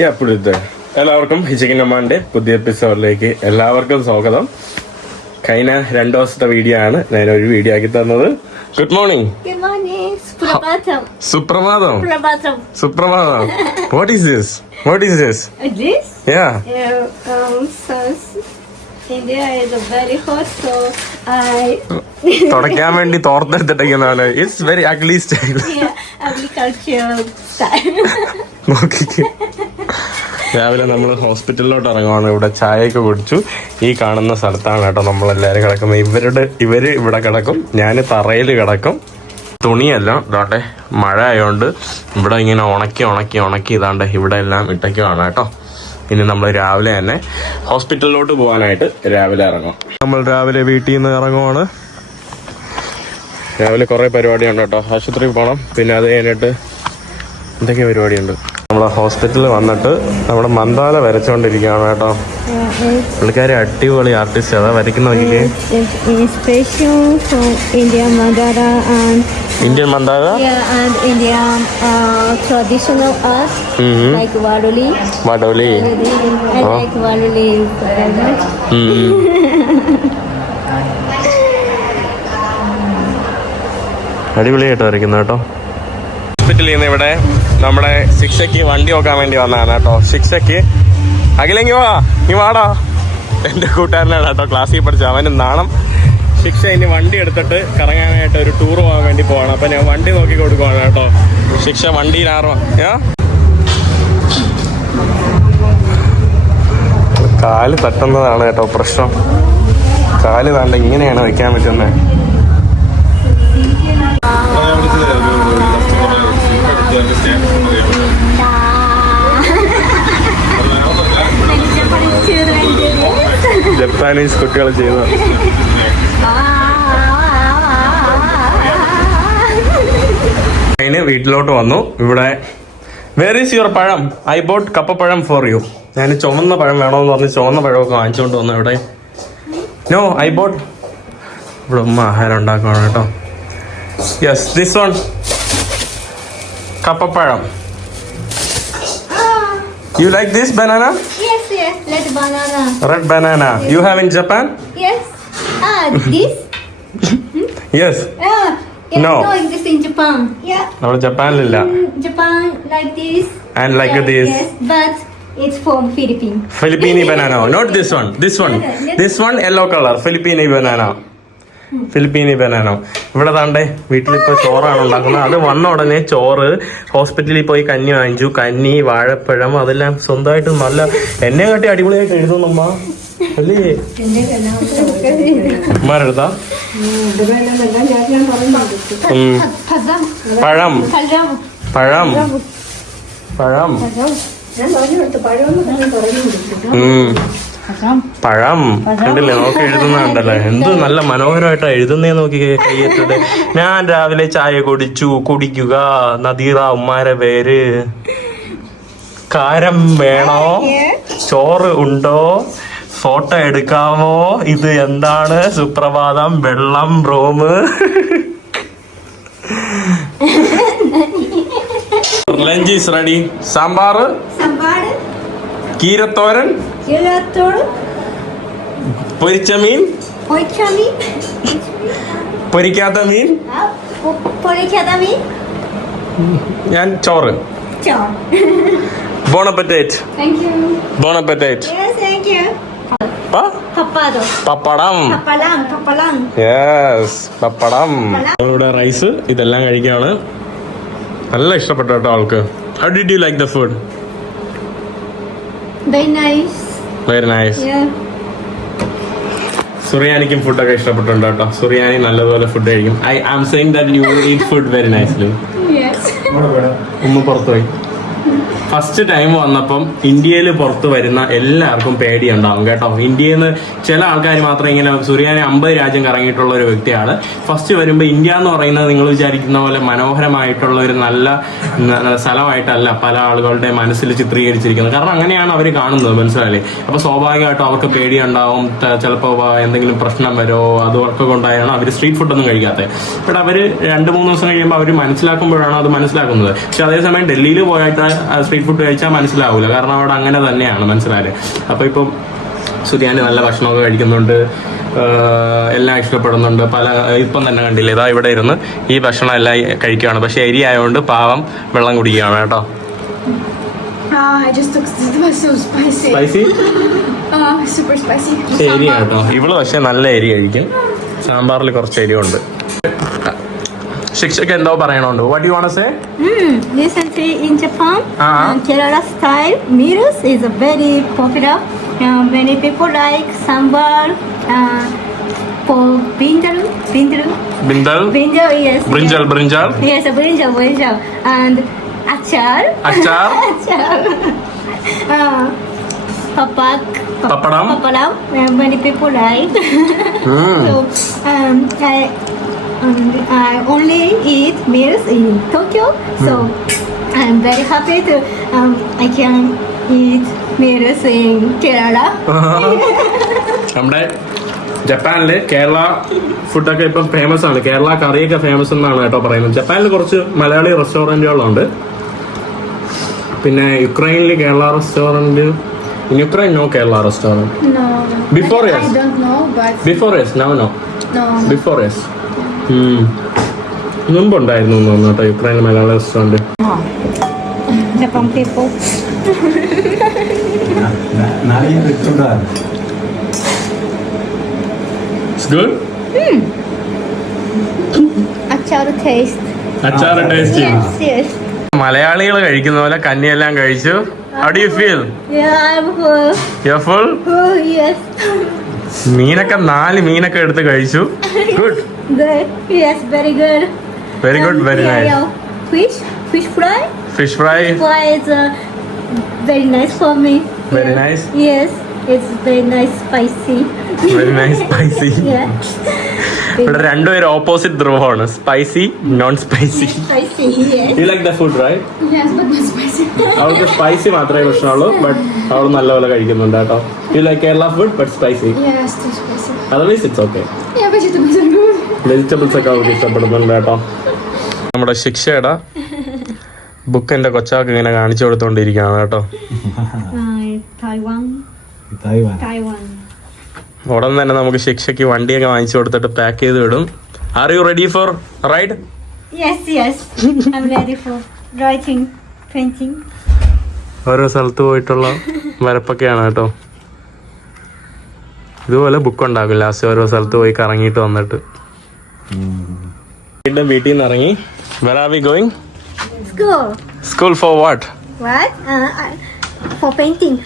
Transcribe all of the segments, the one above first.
എപ്പോഴത്തെ എല്ലാവർക്കും ഹിച്ചിക്കൻ അമ്മാന്റെ പുതിയ എപ്പിസോഡിലേക്ക് എല്ലാവർക്കും സ്വാഗതം. കഴിഞ്ഞ രണ്ടു ദിവസത്തെ വീഡിയോ ആണ് ഞാൻ ഒരു വീഡിയോ ആക്കി തന്നത്. Good morning. സുപ്രഭാതം. സുപ്രഭാതം. What is this what is this yeah തുടയ്ക്കാൻ വേണ്ടി തോർത്തെടുത്തിട്ടേക്കുന്നതാണ് ഇറ്റ്സ് വെരി അഗ്ലി സ്റ്റൈൽ. നോക്കിക്ക്. രാവിലെ നമ്മൾ ഹോസ്പിറ്റലിലോട്ട് ഇറങ്ങുവാണ്. ഇവിടെ ചായയൊക്കെ കുടിച്ചു. ഈ കാണുന്ന സ്ഥലത്താണ് കേട്ടോ നമ്മളെല്ലാവരും കിടക്കുന്നത്. ഇവരുടെ ഇവർ ഇവിടെ കിടക്കും. ഞാൻ തറയിൽ കിടക്കും. തുണിയല്ല ഇതാട്ടെ മഴ ആയതുകൊണ്ട് ഇവിടെ ഇങ്ങനെ ഉണക്കി ഉണക്കി ഉണക്കി ഇതാണ്ട് ഇവിടെ എല്ലാം ഇട്ടയ്ക്കുവാണ് കേട്ടോ. ഇനി നമ്മൾ രാവിലെ തന്നെ ഹോസ്പിറ്റലിലോട്ട് പോകാനായിട്ട് രാവിലെ ഇറങ്ങും. നമ്മൾ രാവിലെ വീട്ടിൽ നിന്ന് ഇറങ്ങുവാണ്. രാവിലെ കുറേ പരിപാടിയുണ്ട് കേട്ടോ. ആശുപത്രി പോകണം പിന്നെ അത് കഴിഞ്ഞിട്ട് എന്തൊക്കെ പരിപാടിയുണ്ട്. നമ്മൾ ഹോസ്പിറ്റലിൽ വന്നിട്ട് നമ്മുടെ മന്ദാല വരച്ചുകൊണ്ടിരിക്കുകയാണ് കേട്ടോ. പുള്ളിക്കാരി അടിപൊളി ആർട്ടിസ്റ്റ്. അതാ വരയ്ക്കുന്ന It's inspiration from India Mandara and Indian മന്ദാല yeah and Indian uh, traditional art ഉം. like Waruli. വടോലി I like Waruli very much. ഉം. അടിപൊളിയായിട്ട് വരയ്ക്കുന്ന കേട്ടോ. ഹോസ്പിറ്റലിൽ നിന്ന് ഇവിടെ നമ്മുടെ ശിക്ഷയ്ക്ക് വണ്ടി നോക്കാൻ വേണ്ടി വന്നതാണ് കേട്ടോ. ശിക്ഷയ്ക്ക്. അഖിലെങ്കി വാ. നീ വാടാ. എന്റെ കൂട്ടുകാരനാണ് കേട്ടോ. ക്ലാസ്സിൽ പഠിച്ച അവന് നാണം ശിക്ഷ ഇനി വണ്ടി എടുത്തിട്ട് കറങ്ങാനായിട്ട് ഒരു ടൂർ പോകാൻ വേണ്ടി പോവാണ്. അപ്പം ഞാൻ വണ്ടി നോക്കി കൊടുക്കുവാണ് കേട്ടോ. ശിക്ഷ വണ്ടിയിൽ ആറുവാ കാൽ തട്ടുന്നതാണ് കേട്ടോ പ്രശ്നം. കാൽ താണ്ട ഇങ്ങനെയാണ് വെക്കാൻ പറ്റുന്നത് ജപ്പാനീസ് കുട്ടികൾ ചെയ്യുന്നത്. അതിന് വീട്ടിലോട്ട് വന്നു. ഇവിടെ വേർ ഈസ് യുവർ പഴം? ഐ ബോട്ട് കപ്പപ്പഴം ഫോർ യു ഞാൻ ചുവന്ന പഴം വേണമെന്ന് പറഞ്ഞ് ചുവന്ന പഴമൊക്കെ വാങ്ങിച്ചുകൊണ്ട് വന്നു ഇവിടെ. നോ ഐ ബോട്ട് ഇവിടെ ഉമ്മ ആഹാരം ഉണ്ടാക്കണം കേട്ടോ. Yes this one കപ്പപ്പഴം. You like this banana. Red banana you have in Japan Yes. Ah, this? Yes Ah, No. no, this in Japan. Yeah. നമ്മൾ ജപ്പാനിലില്ല In Japan, like this. And like Yeah, this. Yes, but it's from Philippines. Philippine banana not this one this one this one yellow colour Philippine banana Philippine banana ഇവിടെ താണ്ടേ വീട്ടിലിപ്പോൾ ചോറാണ് ഉണ്ടാക്കുന്നത്. അത് വന്ന ഉടനെ ചോറ് ഹോസ്പിറ്റലിൽ പോയി കഞ്ഞി വാങ്ങിച്ചു. കഞ്ഞി വാഴപ്പഴം അതെല്ലാം സ്വന്തമായിട്ട് നല്ല എന്നെ കാട്ടി അടിപൊളിയായിട്ട് എഴുതുന്നമ്മ അല്ലേ? ഉമ്മാരെടുത്താ. പഴം. പഴം. പഴം. പഴം. കണ്ടില്ലേ? നോക്കി എഴുതുന്ന കണ്ടല്ലേ? എന്ത് നല്ല മനോഹരമായിട്ടാ എഴുതുന്നേ നോക്കി കയ്യെത്തത് ഞാൻ രാവിലെ ചായ കുടിച്ചു കുടിക്കുക. നദീറ ഉമ്മാരെ പേര്. കാരം വേണോ? ചോറ് ഉണ്ടോ? ഫോട്ടോ എടുക്കാമോ? ഇത് എന്താണ്? സുപ്രഭാതം വെള്ളം റോമ് ലഞ്ച് ഈസ് റെഡി സാമ്പാർ. കീരത്തോരൻ. പൊരിച്ച മീൻ. പൊരിക്കാത്ത മീൻ. ഞാൻ ചോറ്. Bon appetit Thank you. Bon appetit Yes, thank you. Papado. Pappadam Papalang. Papalang. Yes pappadam ഇവിടെ റൈസ് ഇതെല്ലാം കഴിക്കാണ് നല്ല ഇഷ്ടപ്പെട്ടു കേട്ടോ ആൾക്ക് how did you like the food Very nice. Very nice Yeah. സുറിയാനിക്കും ഫുഡൊക്കെ ഇഷ്ടപ്പെട്ടുണ്ട് കേട്ടോ സുറിയാനി നല്ലപോലെ ഫുഡ് കഴിക്കും I am saying that you eat food very nicely Yes. ഉമ്മ പുറത്തുപോയി ഫസ്റ്റ് ടൈം വന്നപ്പം ഇന്ത്യയിൽ പുറത്ത് വരുന്ന എല്ലാവർക്കും പേടിയുണ്ടാവും കേട്ടോ. ഇന്ത്യയിൽ നിന്ന് ചില ആൾക്കാർ മാത്രം ഇങ്ങനെ സുറിയാനെ അമ്പത് രാജ്യം കറങ്ങിയിട്ടുള്ള ഒരു വ്യക്തിയാണ്. ഫസ്റ്റ് വരുമ്പോൾ ഇന്ത്യ എന്ന് പറയുന്നത് നിങ്ങൾ വിചാരിക്കുന്ന പോലെ മനോഹരമായിട്ടുള്ള ഒരു നല്ല സ്ഥലമായിട്ടല്ല പല ആളുകളുടെ മനസ്സിൽ ചിത്രീകരിച്ചിരിക്കുന്നത്. കാരണം അങ്ങനെയാണ് അവർ കാണുന്നത് മനസ്സിലായില്ലേ? അപ്പൊ സ്വാഭാവികമായിട്ടും അവർക്ക് പേടിയുണ്ടാവും. ചിലപ്പോൾ എന്തെങ്കിലും പ്രശ്നം വരോ അതൊക്കെ കൊണ്ടായാണ് അവർ സ്ട്രീറ്റ് ഫുഡൊന്നും കഴിക്കാത്തത്. ബട്ട് അവർ രണ്ട് മൂന്ന് ദിവസം കഴിയുമ്പോൾ അവർ മനസ്സിലാക്കുമ്പോഴാണ് അത് മനസ്സിലാക്കുന്നത്. പക്ഷെ അതേസമയം ഡൽഹിയിൽ പോയിട്ട് സ്ട്രീറ്റ് ഫുഡ് കഴിച്ചാൽ മനസ്സിലാവില്ല കാരണം അവിടെ അങ്ങനെ തന്നെയാണ് മനസ്സിലായത് അപ്പോൾ ഇപ്പം സുധിയാൻ നല്ല ഭക്ഷണമൊക്കെ കഴിക്കുന്നുണ്ട്. എല്ലാം ഇഷ്ടപ്പെടുന്നുണ്ട്. പല ഇപ്പം തന്നെ കണ്ടില്ലേ ഇതാ ഇവിടെ ഇരുന്ന് ഈ ഭക്ഷണം എല്ലാം കഴിക്കുകയാണ്. പക്ഷെ എരി ആയതുകൊണ്ട് പാവം വെള്ളം കുടിക്കുകയാണ് കേട്ടോ. സ്പൈസി. എരി കേട്ടോ. ഇവൾ പക്ഷെ നല്ല എരി കഴിക്കും. സാമ്പാറിൽ കുറച്ച് എരിവുണ്ട് ശിക്ഷക്ക് എന്തോ പറയണോണ്ട്. What you want say recently in japan. uh -huh. um, kerala style meals is very popular. Um, many people like sambar uh, brinjal brinjal. Brinjal? Brinjal yes. Brinjal yeah. brinjal. Yes brinjal brinjal. And achar? Achar? Achar. Uh, papak papadam? papadam. Uh, many people like. Mm. so um, I, um, I only eat meals in Tokyo, so I'm very happy to um, I can eat meals in Kerala. നമ്മുടെ ജപ്പാനിൽ കേരള ഫുഡൊക്കെ ഇപ്പം famous ആണ് കേരള കറിയൊക്കെ famous എന്നാണ് കേട്ടോ പറയുന്നത് ജപ്പാനിൽ കുറച്ച് മലയാളി റെസ്റ്റോറന്റുകളുണ്ട് പിന്നെ യുക്രൈനിൽ Kerala restaurant in Ukraine no Kerala restaurant No. Before, I, yes. I don't know, but before yes no no no. Before yes മുമ്പുണ്ടായിരുന്നു തോന്നുന്നു യുക്രൈൻ മലയാള റെസ്റ്റോറന്റ് അച്ചാർ ടേസ്റ്റ് അച്ചാർ ടേസ്റ്റ് മലയാളികൾ കഴിക്കുന്ന പോലെ കന്നിയെല്ലാം കഴിച്ചു. യു ഫീൽ you മീനൊക്കെ നാല് മീനൊക്കെ എടുത്ത് കഴിച്ചു. Good Good. Yes, very good. Very good, Um, very yeah, nice. yeah. Fish, fish fry. Fish fry. Fish Fry is uh, very nice for me. Very Yeah. nice? Yes, it's very nice, spicy. very nice spicy. yeah. ഇവിടെ രണ്ടുപേരും opposite ധ്രുവമാണ് spicy non spicy you like the food right Yes, but not spicy. അവൾക്ക് spicy മാത്രമേ പ്രശ്നമുള്ളൂ but അവൾ നല്ലപോലെ കഴിക്കുന്നുണ്ട് കേട്ടോ you like Kerala food but spicy yes, too spicy. Otherwise it's okay vegetables ഒക്കെ അവർക്ക് ഇഷ്ടപ്പെടുന്നുണ്ട് കേട്ടോ. നമ്മുടെ ശിക്ഷയുടെ ബുക്ക് എന്റെ കൊച്ചാക്ക് ഇങ്ങനെ കാണിച്ചു കൊടുത്തോണ്ടിരിക്കാണ് കേട്ടോ. ഉടൻ തന്നെ നമുക്ക് ശിക്ഷയ്ക്ക് വണ്ടിയൊക്കെ വാങ്ങിച്ചു കൊടുത്തിട്ട് പാക്ക് ചെയ്ത് വിടും. Are you ready for ride ഓരോ സ്ഥലത്ത് പോയിട്ടുള്ള വരപ്പൊക്കെയാണ് കേട്ടോ. ഇതുപോലെ ബുക്ക് ഉണ്ടാകും ലാസ്റ്റ് ഓരോ സ്ഥലത്ത് പോയി കറങ്ങിയിട്ട് വന്നിട്ട്. വീണ്ടും വീട്ടിൽ നിന്ന് ഇറങ്ങി. Where are we going school school for what? Uh, I- for painting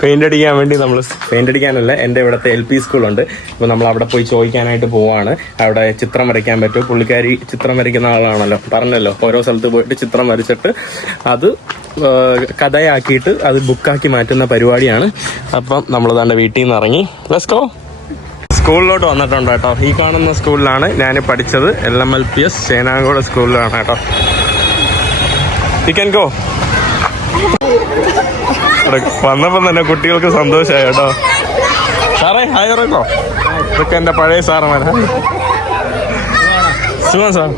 paint അടിക്കാൻ വേണ്ടി നമ്മൾ പെയിന്റ് അടിക്കാനല്ല എന്റെ ഇവിടുത്തെ എൽ പി സ്കൂളുണ്ട് അപ്പോൾ നമ്മൾ അവിടെ പോയി ചോദിക്കാനായിട്ട് പോവാണ്. അവിടെ ചിത്രം വരയ്ക്കാൻ പറ്റും പുള്ളിക്കാരി ചിത്രം വരയ്ക്കുന്ന ആളാണല്ലോ. പറഞ്ഞല്ലോ ഓരോ സ്ഥലത്ത് പോയിട്ട് ചിത്രം വരച്ചിട്ട് അത് കഥയാക്കിയിട്ട് അത് ബുക്കാക്കി മാറ്റുന്ന പരിപാടിയാണ്. അപ്പം നമ്മൾ തന്റെ വീട്ടിൽ നിന്ന് ഇറങ്ങി. ലെറ്റ്സ് ഗോ സ്കൂളിലോട്ട് വന്നിട്ടുണ്ട് കേട്ടോ. ഈ കാണുന്ന സ്കൂളിലാണ് ഞാൻ പഠിച്ചത്. L M L P S Chenankode സ്കൂളിലാണ് കേട്ടോ. യു ക്യാൻ ഗോ വന്നപ്പം തന്നെ കുട്ടികൾക്ക് സന്തോഷമായി കേട്ടോ. സാറേ ഹായ് ഇറക്കോ ഇതൊക്കെ എന്റെ പഴയ സാറന്മാരാ. സുഖം സാർ.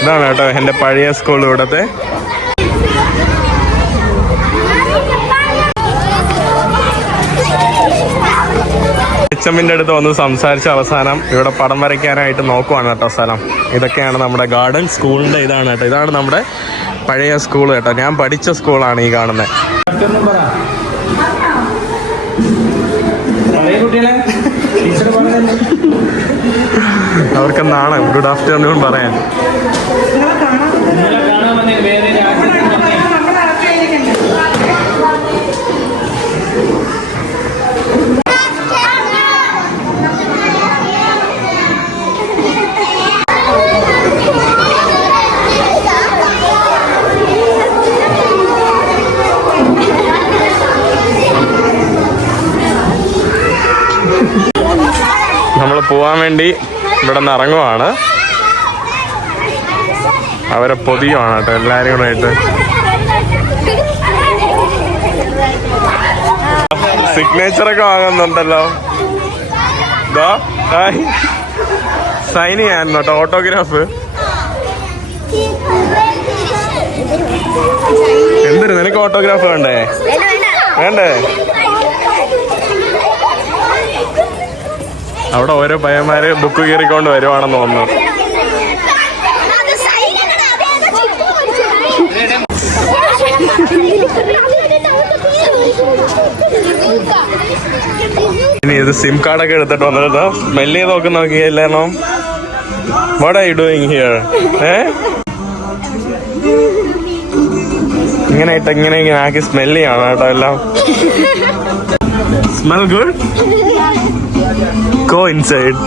ഇതാണ് കേട്ടോ എന്റെ പഴയ സ്കൂൾ ഇവിടത്തെ. എച്ചമ്മിന്റെ അടുത്ത് വന്ന് സംസാരിച്ച അവസാനം ഇവിടെ പടം വരയ്ക്കാനായിട്ട് നോക്കുവാണ് കേട്ടോ സ്ഥലം. ഇതൊക്കെയാണ് നമ്മുടെ ഗാർഡൻ സ്കൂളിന്റെ ഇതാണ് കേട്ടോ. ഇതാണ് നമ്മുടെ പഴയ സ്കൂൾ കേട്ടോ. ഞാൻ പഠിച്ച സ്കൂളാണ് ഈ കാണുന്നത് അവർക്ക് നാളെ ഗുഡ് ആഫ്റ്റർനൂൺ പറയാൻ. പോവാൻ വേണ്ടി ഇവിടെ നിന്ന് ഇറങ്ങുവാണ്. അവരെ പൊതിയുമാണ് കേട്ടോ എല്ലാരും കൂടെ ആയിട്ട്. സിഗ്നേച്ചർ ഒക്കെ വാങ്ങുന്നുണ്ടല്ലോ. സൈൻ ചെയ്യാൻ കേട്ടോ ഓട്ടോഗ്രാഫ് എന്തൊരു നിനക്ക് ഓട്ടോഗ്രാഫ് വേണ്ടേ? വേണ്ടേ? അവിടെ ഓരോ പയ്യന്മാര് ബുക്ക് കീറിക്കൊണ്ട് വരുവാണെന്ന് തോന്നുന്നു. ഇനി ഇത് സിം കാർഡൊക്കെ എടുത്തിട്ട് വന്നിട്ട് ചെയ്ത് നോക്കി നോക്കിയല്ലോ what are you doing here ഏ? ഇങ്ങനെ ഇട്ട് ഇങ്ങനെ ഇങ്ങനെ ആക്കി സ്മെല്ലിയാണ് കേട്ടോ എല്ലാം. Smell good go inside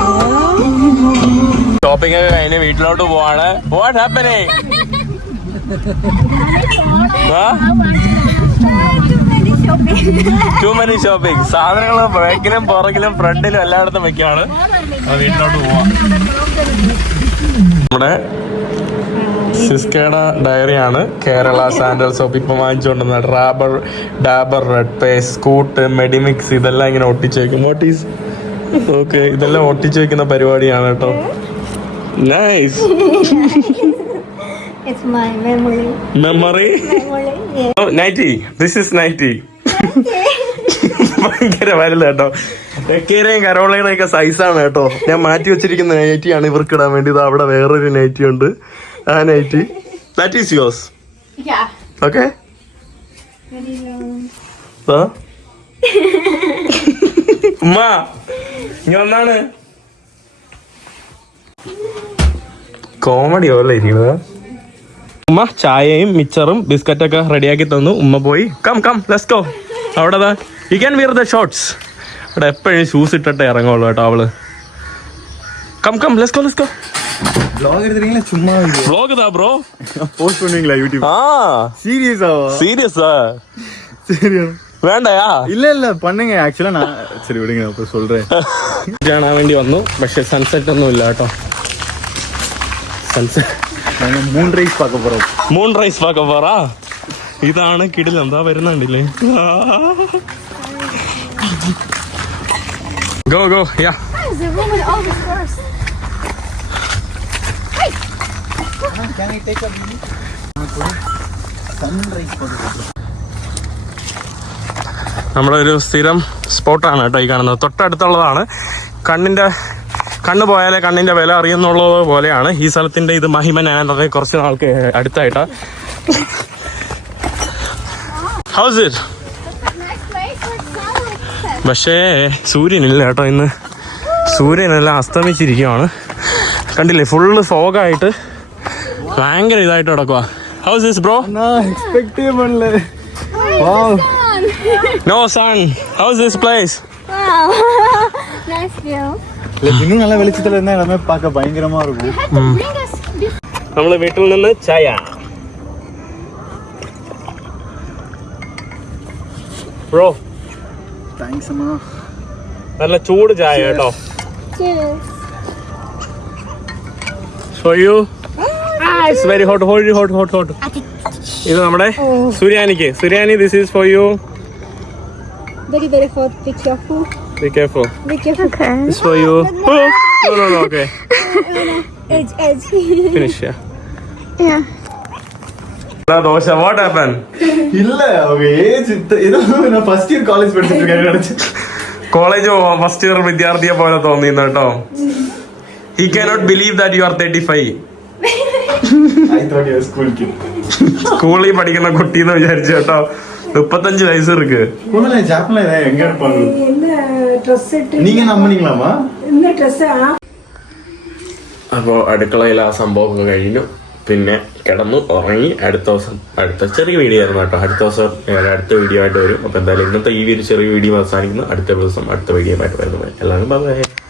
shopping ഒക്കെ കഴിഞ്ഞ് വീട്ടിലോട്ട് പോവാണ്. What happen to money shopping സാധനങ്ങൾ ബാക്കിലും പുറകിലും ഫ്രണ്ടിലും എല്ലായിടത്തും വെക്കാണ്. വീട്ടിലോട്ട് പോവാം. നമ്മുടെ സിസ്കയുടെ ഡയറിയാണ് കേരള സാൻഡൽ സോപ്പ് ഇപ്പം വാങ്ങിച്ചുകൊണ്ടിരുന്നത്. ഡാബർ ഡാബർ റെഡ് പേസ് സ്കൂട്ട് മെഡിമിക്സ് ഇതെല്ലാം ഇങ്ങനെ ഒട്ടിച്ചേക്കും. വാട്ട് നോട്ടീസ് ഓക്കെ ഇതെല്ലാം ഒട്ടിച്ചു വെക്കുന്ന പരിപാടിയാണ് കേട്ടോ. Nice. Memory nighty this is nighty ഭയങ്കര വലുത് കേട്ടോ. തെക്കേരെയും കരോളയുടെ ഒക്കെ സൈസാണ് കേട്ടോ. ഞാൻ മാറ്റി വെച്ചിരിക്കുന്ന നൈറ്റിയാണ് ഇവർക്ക് ഇടാൻ വേണ്ടി. ഇത് അവിടെ വേറൊരു നൈറ്റി ഉണ്ട്. ആ nighty that is yours. Okay ഉമ്മ ഇനി ഒന്നാണ് കോമഡി ഓല ഇരിക്കുന്നത്? ഉമ്മ ചായയും മിച്ചറും ബിസ്ക്കറ്റൊക്കെ റെഡിയാക്കി തന്നു. ഉമ്മ പോയി കം കം ലെറ്റ്സ് ഗോ അവിടെ you can wear the shorts അവിടെ എപ്പോഴും ഷൂസ് ഇട്ടിട്ട് ഇറങ്ങുള്ളൂ കേട്ടോ അവൾ. Come come let's go let's go ചുമ്മാ எடுத்துறீங்களா சும்மா ப்ளாக் പോസ്റ്റ് ப்ரோ போஸ்ட் ആ. സീരിയസ് ആ സീരിയസ് ആ? சரியா വേണ്ടയാ இல்ல இல்ல பண்ணுங்க ஆக்சுவலா நான் சரி விடுங்க நான் அப்புறம் சொல்றேன் കാണാൻ വേണ്ടി വന്നു പക്ഷെ സൺസെറ്റ് ഒന്നും ഇല്ല കേട്ടോ സൺസെറ്റ് நாங்க மூணு ரைஸ் பார்க்க போறோம் മൂൺ റൈസ് പാക്ക പോറാ ഇതാണ് കിടിലം എന്താ വരുന്നുണ്ടില്ലേ go go yeah There's a room with all the stores. നമ്മുടെ ഒരു സ്ഥിരം സ്പോട്ടാണ് കേട്ടോ ഈ കാണുന്നത്. തൊട്ടടുത്തുള്ളതാണ്. കണ്ണിന്റെ കണ്ണ് പോയാലേ കണ്ണിന്റെ വില അറിയുന്നുള്ളത് പോലെയാണ്. ഈ സ്ഥലത്തിന്റെ ഇത് മഹിമ ഞാൻ കുറച്ച് നാൾക്ക് അടുത്തായിട്ടാ. ഹൗസ് ഇറ്റ് പക്ഷേ സൂര്യനില്ല കേട്ടോ ഇന്ന്. സൂര്യനെല്ലാം അസ്തമിച്ചിരിക്കുകയാണ് കണ്ടില്ലേ ഫുള്ള് ഫോഗായിട്ട് ഭയങ്കര ഇതായിട്ട് കിടക്കുക ഹൗസ് ഇസ് ബ്രോ എക്സ്പെക്ട് ചെയ്യാൻ பண்ணல wow no sun house this place Wow. nice view. இல்ல இன்னும் நல்ல வெளிச்சத்துல இருந்தா எல்லாமே பார்க்க பயங்கரமா இருக்கும் Bring us this നമ്മൾ വീട്ടിൽ നിന്ന് ചായ ബ്രോ தேங்க்ஸ் அம்மா നല്ല ചൂട് ചായ കേട്ടോ Cheers. For you it's very hot hot hot hot hot ഇത് നമ്മുടെ സുരിയാനിക്ക് Suriyani this is for you very very for be careful. Be careful. Be careful. Okay. This for you. Oh, no, no, no. Okay. edge, edge. Dosa what happen ഇല്ല age first year college പഠിച്ചിട്ട് college first year വിദ്യാർത്ഥിയെ പോലെ തോന്നിയിരുന്നു കേട്ടോ he cannot believe that you are thirty five സ്കൂളിൽ പഠിക്കുന്ന കുട്ടി എന്ന് വിചാരിച്ചു കേട്ടോ. മുപ്പത്തഞ്ചു വയസ്സ് இருக்கு முதல்ல അപ്പോൾ അടുക്കളയിൽ ആ സംഭവം കഴിഞ്ഞു. പിന്നെ കിടന്നു ഉറങ്ങി. അടുത്ത ദിവസം അടുത്ത ചെറിയ വീഡിയോ ആയിരുന്നു കേട്ടോ. അടുത്ത ദിവസം അടുത്ത വീഡിയോ ആയിട്ട് വരും. അപ്പൊ എന്തായാലും ഇന്നത്തെ ഈ ഒരു ചെറിയ വീഡിയോ അവസാനിക്കുന്നു. അടുത്ത ദിവസം അടുത്ത വീഡിയോ ആയിട്ട് വരുന്നത്. എല്ലാവരും ബൈ